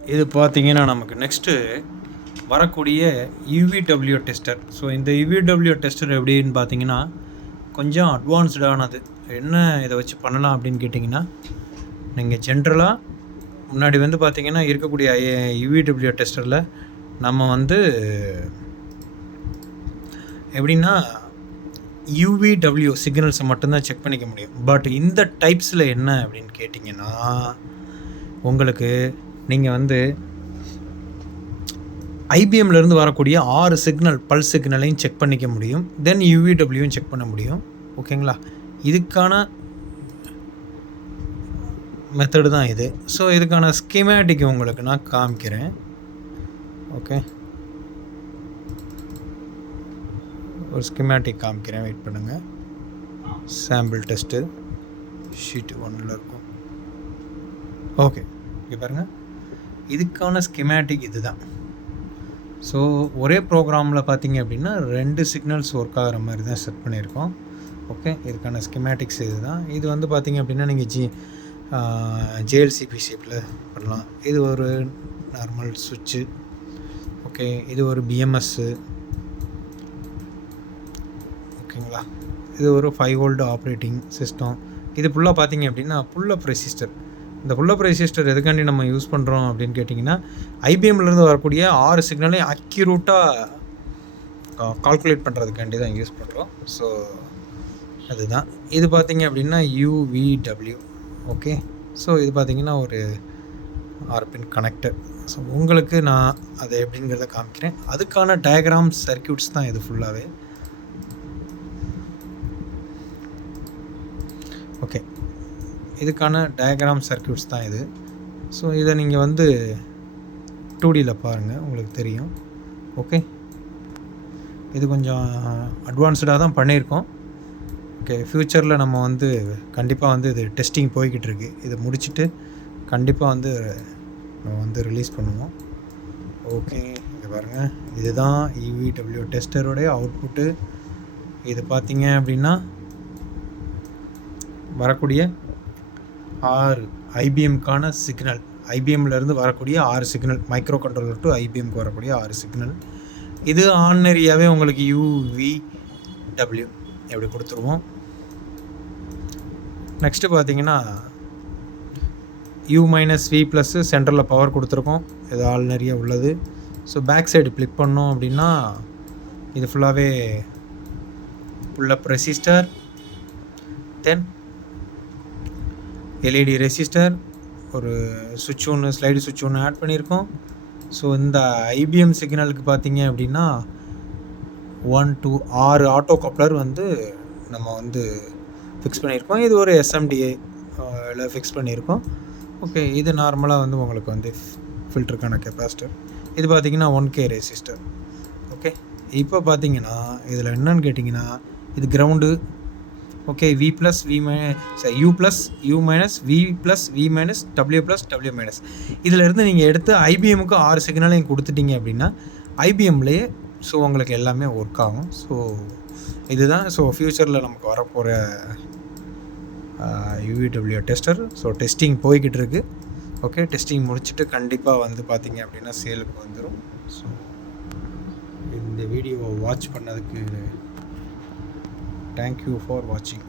இது பார்த்தீங்கன்னா நமக்கு நெக்ஸ்ட்டு வரக்கூடிய யூவிடபிள்யூ டெஸ்டர். ஸோ இந்த யூவிடபிள்யூ டெஸ்டர் எப்படின்னு பார்த்தீங்கன்னா கொஞ்சம் அட்வான்ஸ்டானது. என்ன இதை வச்சு பண்ணலாம் அப்படின்னு கேட்டிங்கன்னா, நீங்கள் ஜென்ரலாக முன்னாடி வந்து பார்த்தீங்கன்னா இருக்கக்கூடிய யூவிடபிள்யூ டெஸ்டரில் நம்ம வந்து எப்படின்னா யூவிடபிள்யூ சிக்னல்ஸை மட்டும்தான் செக் பண்ணிக்க முடியும். பட் இந்த டைப்ஸில் என்ன அப்படின்னு கேட்டிங்கன்னா, உங்களுக்கு நீங்கள் வந்து ஐபிஎம்லேருந்து வரக்கூடிய 6 சிக்னல் பல்ஸ் சிக்னலையும் செக் பண்ணிக்க முடியும். தென் யூவிடபிள்யூவும் செக் பண்ண முடியும். ஓகேங்களா? இதுக்கான மெத்தடு தான் இது. ஸோ இதுக்கான ஸ்கீமேட்டிக் உங்களுக்கு நான் காமிக்கிறேன். ஓகே, ஒரு ஸ்கீமேட்டிக் காமிக்கிறேன், வெயிட் பண்ணுங்கள். சாம்பிள் டெஸ்ட்டு ஷீட் 1ல் இருக்கும். ஓகே, இங்கே பாருங்கள், இதுக்கான ஸ்கீமேட்டிக் இது தான். ஸோ ஒரே ப்ரோக்ராமில் பார்த்தீங்க அப்படின்னா 2 சிக்னல்ஸ் ஒர்க் ஆகிற மாதிரி தான் செட் பண்ணியிருக்கோம். ஓகே, இதுக்கான ஸ்கீமேட்டிக்ஸ் இது தான். இது வந்து பார்த்தீங்க அப்படின்னா நீங்கள் ஜேஎல்சிபிசியில் பண்ணலாம். இது ஒரு நார்மல் சுவிட்சு. ஓகே, இது ஒரு பிஎம்எஸ்ஸு. ஓகேங்களா, இது ஒரு 5 வோல்ட் ஆப்ரேட்டிங் சிஸ்டம். இது ஃபுல்லாக பார்த்தீங்க அப்படின்னா புல் அப் ரெசிஸ்டர். இந்த புல் அப் ரெசிஸ்டர் எதுக்காண்டி நம்ம யூஸ் பண்ணுறோம் அப்படின்னு கேட்டிங்கன்னா, ஐபிஎம்லேருந்து வரக்கூடிய 6 சிக்னலையும் அக்யூரேட்டாக கால்குலேட் பண்ணுறதுக்காண்டி தான் யூஸ் பண்ணுறோம். ஸோ அதுதான் இது பார்த்தீங்க அப்படின்னா யூவிடபிள்யூ. ஓகே, ஸோ இது பார்த்தீங்கன்னா ஒரு 6 பின் கனெக்டர். ஸோ உங்களுக்கு நான் அதை எப்படிங்கிறத காமிக்கிறேன். அதுக்கான டயக்ராம் சர்க்யூட்ஸ் தான் இது ஃபுல்லாகவே. ஓகே, இதுக்கான டயக்ராம் சர்க்யூட்ஸ் தான் இது. ஸோ இதை நீங்கள் வந்து 2Dயில் பாருங்கள், உங்களுக்கு தெரியும். ஓகே, இது கொஞ்சம் அட்வான்ஸ்டாக தான் பண்ணியிருக்கோம். ஓகே, ஃப்யூச்சரில் நம்ம வந்து கண்டிப்பாக வந்து இது டெஸ்டிங் போய்கிட்டு இருக்குது. இதை முடிச்சுட்டு கண்டிப்பாக வந்து நம்ம வந்து ரிலீஸ் பண்ணுவோம். ஓகே, இங்கே பாருங்கள், இதுதான் யூவிடபிள்யூ டெஸ்டருடைய அவுட்புட்டு. இது பார்த்தீங்க அப்படின்னா வரக்கூடிய 6 ஐபிஎம்க்கான சிக்னல், ஐபிஎம்லேருந்து வரக்கூடிய 6 சிக்னல், மைக்ரோ கண்ட்ரோலர் டு ஐபிஎம்க்கு வரக்கூடிய 6 சிக்னல். இது ஆர்டினரியாகவே உங்களுக்கு யூவிடபிள்யூ எப்படி கொடுத்துருவோம். நெக்ஸ்ட்டு பார்த்தீங்கன்னா U - V ப்ளஸ் சென்டரில் பவர் கொடுத்துருக்கோம். இது ஆர்டினரியாக உள்ளது. ஸோ பேக் சைடு ஃப்ளிப் பண்ணோம் அப்படின்னா இது ஃபுல்லாகவே புல் அப் ரெசிஸ்டர், தென் எல்இடி ரெசிஸ்டர், ஒரு சுவிட்ச் ஒன்று, ஸ்லைடு சுவிட்ச் ஒன்று ஆட் பண்ணியிருக்கோம். ஸோ இந்த ஐபிஎம் சிக்னலுக்கு பார்த்தீங்க அப்படின்னா 1 to 6 ஆட்டோ கப்ளர் வந்து நம்ம வந்து ஃபிக்ஸ் பண்ணியிருக்கோம். இது ஒரு எஸ்எம்டிஏ ஃபிக்ஸ் பண்ணியிருக்கோம். ஓகே, இது நார்மலாக வந்து உங்களுக்கு வந்து ஃபில்டருக்கான கெப்பாசிட்டர். இது பார்த்தீங்கன்னா 1K ரெசிஸ்டர். ஓகே, இப்போ பார்த்தீங்கன்னா இதில் என்னன்னு கேட்டிங்கன்னா இது ground. Okay, V plus V U plus U minus V plus V minus W plus W minus. இதிலேருந்து நீங்கள் எடுத்து ஐபிஎம்முக்கு 6 சிக்னலையும் கொடுத்துட்டீங்க அப்படின்னா ஐபிஎம்லேயே ஸோ உங்களுக்கு எல்லாமே ஒர்க் ஆகும். ஸோ இதுதான் ஸோ ஃப்யூச்சரில் நமக்கு வரப்போகிற யூவிடபிள்யூ டெஸ்டர். ஸோ டெஸ்டிங் போய்கிட்டு இருக்குது. ஓகே, டெஸ்டிங் முடிச்சுட்டு கண்டிப்பாக வந்து பார்த்தீங்க அப்படின்னா சேலுக்கு வந்துடும். ஸோ இந்த வீடியோவை வாட்ச் பண்ணதுக்கு தேங்க்யூ ஃபார் வாட்சிங்.